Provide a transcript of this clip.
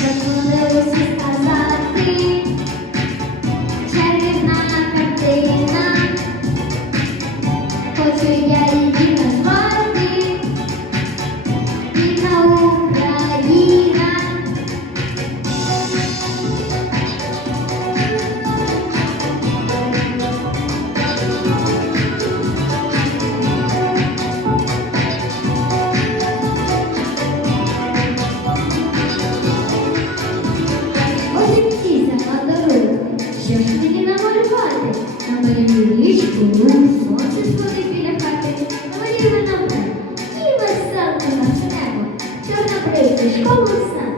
Thank you. Лисичка лиса.